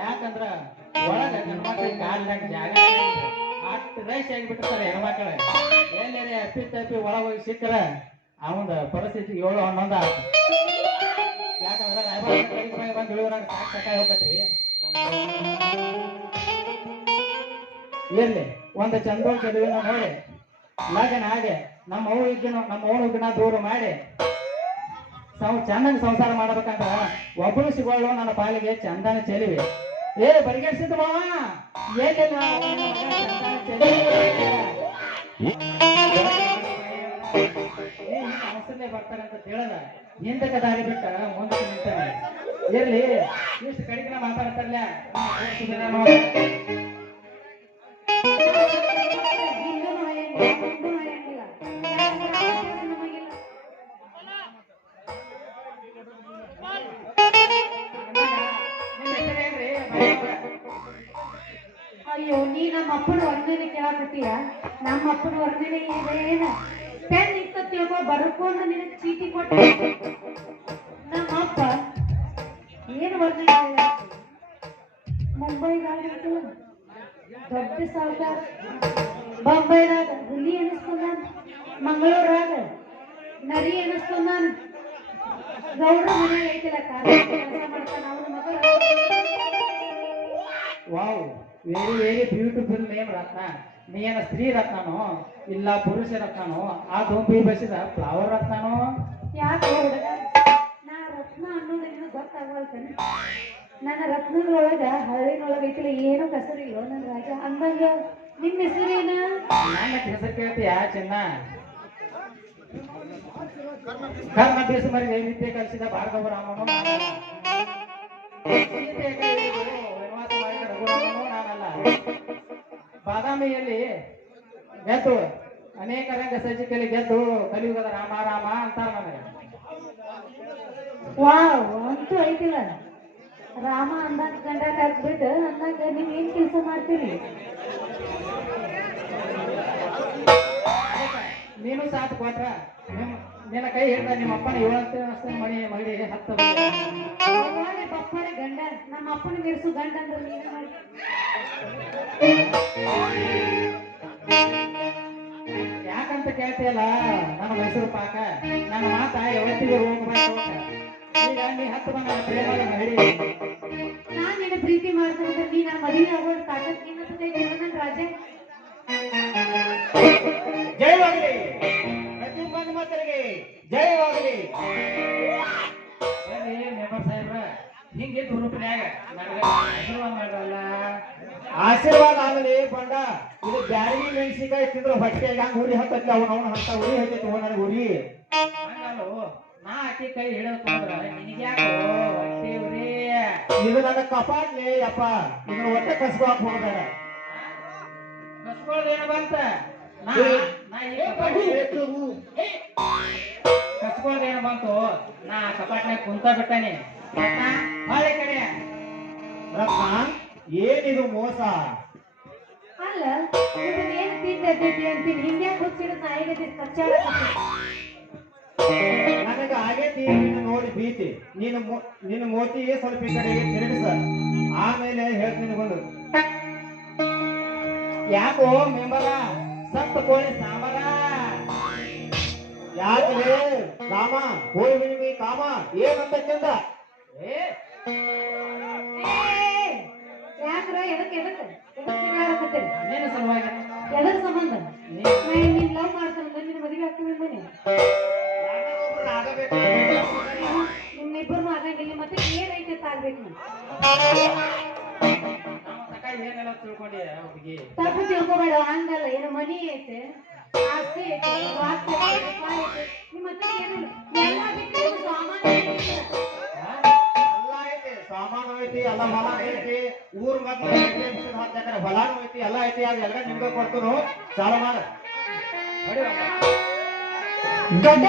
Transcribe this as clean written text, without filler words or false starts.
ಯಾಕಂದ್ರ ಒಳಗ ಗಂಡ್ಮಕ್ಳಿಗೆ ಕಾಲ್ನಾಗ ಜಾಗ ಅಷ್ಟು ರೈಸ್ ಆಗಿಬಿಟ್ಟಿರ್ತಾರೆ ಹೆಣ್ಮಕ್ಳ ಎಲ್ಲೇ ಅಪ್ಪಿ ತಪ್ಪಿ ಒಳಗೆ ಹೋಗಿ ಸಿಕ್ಕರ ಅವಂದ ಪರಿಸ್ಥಿತಿ 7-11 ಯಾಕಂದ್ರ ಬಂದು ಇಳುವರಾಗ ಸಾಕಾಗಿ ಹೋಗತ್ರಿ ಎಲ್ಲಿ ಒಂದು ಚಂದೋಲ್ ಚದುವಿನ ನೋಡಿ ಲಗ್ನ ಹಾಗೆ ನಮ್ಮ ಅವನು ದೂರ ಮಾಡಿ ಚೆನ್ನಾಗಿ ಸಂಸಾರ ಮಾಡ್ಬೇಕಂದ್ರ ಒಬ್ಬಳು ಸಿಗೋಳು ನನ್ನ ಪಾಲಿಗೆ ಚಂದನ ಚೆಲಿವೆ ಏ ಬರಿಗೆಡ್ಸಿದ ಮಾವ ಏನಿಲ್ಲ ಅವಸರಲೆ ಬರ್ತಾರಂತ ಹೇಳದ ಹಿಂದಕ್ಕೆ ದಾರಿ ಬಿಟ್ಟ ಮುಂದಕ್ಕೆ ನಿಂತಾನೆ ಇರ್ಲಿ ಇಷ್ಟು ಕಡಿಗಿನ ಮಾತಾಡ್ತಾರಲ್ಲ ಅಯ್ಯೋ ನೀ ನಮ್ಮ ಅಪ್ಪನ ವರ್ಣನೆ ಕೇಳಾಕತ್ತೀಯ ನಮ್ಮ ಅಪ್ಪನ ವರ್ಣನೆ ಏನ ಪೆನ್ ಇಟ್ಟ ತಿಳ್ಕೊ ಬರ್ಕೊಂಡು ನಿನಗೆ ಚೀಟಿ ಕೊಟ್ಟ ನಮ್ಮ ಅಪ್ಪ ಏನು ವರ್ಣನೆ ಮುಂಬೈದಾಗ ದೊಡ್ಡ ಸಾವುಕಾರ ಬೊಂಬೈದಾಗ ಹುಲಿ ಎನಿಸ್ಕೊಂಡಾನ ಮಂಗಳೂರಾಗ ನರಿ ಎನಿಸ್ಕೊಂಡಾನ ಗೌಡ್ರ ಮನೆಯಾಗ ಐತಿಲ್ಲ ಕೆಲಸ ಮಾಡ್ತಾನ ಅವನ ಮಗಳ wow very very beautiful name Ratna ನೀನ ಸ್ತ್ರೀ ರತ್ನನೋ ಇಲ್ಲ ಪುರುಷ ರತ್ನನೋ ಆ ದೊಂಬಿ ಬಸಿದ ಫ್ಲವರ್ ರತ್ನನೋ ಯಾಕೆ ಹುಡುಗ ನಾ ರತ್ನ ಅನ್ನೋದು ನಿನಗೆ ಗೊತ್ತಾಗಲ್ತಾನೆ ನನ್ನ ರತ್ನದೊಳಗ ಹಳ್ಳಿನೊಳಗ ಐತಿಲ್ಲ ಏನೂ ಕಸರಿಲ್ಲೋ ನನ್ನ ರಾಜ ಅಂದಂಗ ನಿನ್ನ ಹೆಸರೇನ ನನ್ನ ಹೆಸರು ಕೇಳ್ತೀಯ ಚಿನ್ನ ಕರ್ಮ ದೇಶ ಮರಿ ವಿದ್ಯೆ ಕಲಿಸಿದ ಭಾರ್ಗವ ರಾಮನು ವನವಾಸ ಮಾಡಿದ ರಘುರಾಮನು ನಾನಲ್ಲ ಬಾದಾಮಿಯಲ್ಲಿ ಗೆದ್ದು ಅನೇಕ ರಂಗ ಸಜ್ಜಿಕೆಯಲ್ಲಿ ಗೆದ್ದು ಕಲಿಯುಗದ ರಾಮ ರಾಮ ಅಂತಾರ ನನಗೆ ವಾವ್ ಅಂತೂ ಐತಿಲ್ಲ ರಾಮ ಅಂದಾಗ ಗಂಡ ಹಾಕ್ಬಿಟ್ಟು ಅಂದಾಗ ನೀವ್ ಏನ್ ಕೆಲಸ ಮಾಡ್ತೀರಿ ನೀನು ಸಾಥ್ ಕೊಟ್ರ ನಿನ್ನ ಕೈ ಹಿಡ್ದ ನಿಮ್ಮ ಅಪ್ಪನ 7 ಮಣಿ ಮಗಡಿ 10 ಪಪ್ಪನ ಗಂಡ ನಮ್ಮ ಅಪ್ಪನ ಮಿರ್ಸು ಗಂಡ ಅಂದ್ರೆ ನೀನು ಮಾಡಿ ಯಾಕಂತ ಕೇಳ್ತೀಯಲ್ಲ ನನ್ನ ಮೈಸೂರು ಪಾಕ ನನ್ನ ಮಾತ ಯಾವತ್ತಿಗೂ ಹೋಗ್ಬೇಕು ಈಗ ನೀ 10 ಬಂದ ಪ್ರೇಮದ ಮಗಡಿ ನಾನ್ ನಿನ್ನ ಪ್ರೀತಿ ಮಾಡ್ತಂದ್ರೆ ನೀ ನನ್ನ ಮದುವೆ ಆಗೋದು ತಾಕತ್ ನಿನ್ನ ನನ್ನ ರಾಜ ಜಯವಾಗಲಿ ಪ್ರತಿಯೊಬ್ಬ ಮಾತರಿಗೆ ಜಯವಾಗಲಿ ಮೆಂಬರ್ ಸಾಹೇಬ್ರ ಹಿಂಗೆ ರೂಪನ್ಯಾಗ ನನಗೆ ಆಶೀರ್ವಾದ ಮಾಡ್ರಲ್ಲ ಆಶೀರ್ವಾದ ಆಗಲಿ ಬಂಡ ಇದು ಬ್ಯಾಡಗಿ ಮೆಣಸಿಕಾಯಿ ತಿಂದ್ರು ಹೊಟ್ಟೆಗೆ ಹಂಗ ಉರಿ ಹತ್ತಲ್ಲ ಅವನ ಹತ್ತ ಉರಿ ಹತ್ತೈತಿ ನನಗೆ ಉರಿ ಹಂಗಲ್ಲೋ ನಾ ಅಕ್ಕಿ ಕೈ ಹಿಡಿದ್ರ ನಿನಗೆ ಯಾಕೋ ಹೊಟ್ಟೆ ಉರಿ ಇದು ನನ್ನ ಕಪಾಟ್ಲಿ ಅಪ್ಪ ಇದನ್ನ ಹೊಟ್ಟೆ ಕಸ್ಕೊಳಕ್ ಹೋಗ್ಬೇಡ ಕಸ್ಕೊಳ್ಳೋದೇನು ಬಂತ ಕಸ್ಕೊಳ್ಳೋದೇನು ಬಂತು ನಾ ಕಪಾಟ್ನಾಗ ಕುಂತ ಬಿಟ್ಟಾನೆ ಹೊಳೆ ಕಡೆ ರತ್ನ ಏನಿದು ಮೋಸ ಅಲ್ಲ ಏನ್ ತಿಂದೈತಿ ಅಂತೀನಿ ಹಿಂಗೆ ಗೊತ್ತಿರೋ ನಾಯಿಗೆ ಕಚ್ಚಾಡ ನನಗ ಆಗೇತಿ ನೀನು ನೋಡಿ ಭೀತಿ ನಿನ್ನ ಮೋತಿಗೆ ಸ್ವಲ್ಪ ಈ ಕಡೆಗೆ ತಿರುಗಿಸ ಆಮೇಲೆ ಹೇಳ್ತೀನಿ ಬಂದು ಯಾಕೋ ಮೆಂಬರ ಸತ್ತ ಕೋಳಿ ಸಾಂಬಾರ ಯಾಕೆ ರಾಮ ಕೋಳಿ ವಿನಿಮಿ ಕಾಮ ಏನಂತ ಚಂದ ಯಾಕ್ರ ಎದಕ್ಕೆ ನೀನು ಸಲುವಾಗಿ ಎದರ ಸಂಬಂಧ ನೀನ್ ಲವ್ ಮಾಡ್ತಾನ ನಿನ್ನ ಮದುವೆ ಆಗ್ತದೆ ನಿಮ್ಮಿಬ್ಬರು ಆಗಂಗಿಲ್ಲ ಮತ್ತೆ ಏನೈತೆ ಆಗ್ಬೇಕು ತಪ್ಪು ತಿಳ್ಕೊಬೇಡ ಹಂಗಲ್ಲ ಏನು ಮನಿ ಐತೆ ಆಸ್ತಿ ಐತೆ ನಿಮ್ಮ ಹತ್ರ ಏನಿಲ್ಲ ಎಲ್ಲ ಬಿಟ್ಟು ಸಾಮಾನು ಐತಿ ಎಲ್ಲ ಹೊಲ ಐತಿ ಊರ್ ಮಗ್ಳು ಐತಿ 10 ಎಕರೆ ಹೊಲಾನು ಐತಿ ಎಲ್ಲ ಐತಿ ಅದೆಲ್ಲ ನಿಮ್ಗೆ ಕೊಡ್ತನು ಚಾಲು ಮಾಡ ದೊಡ್ಡ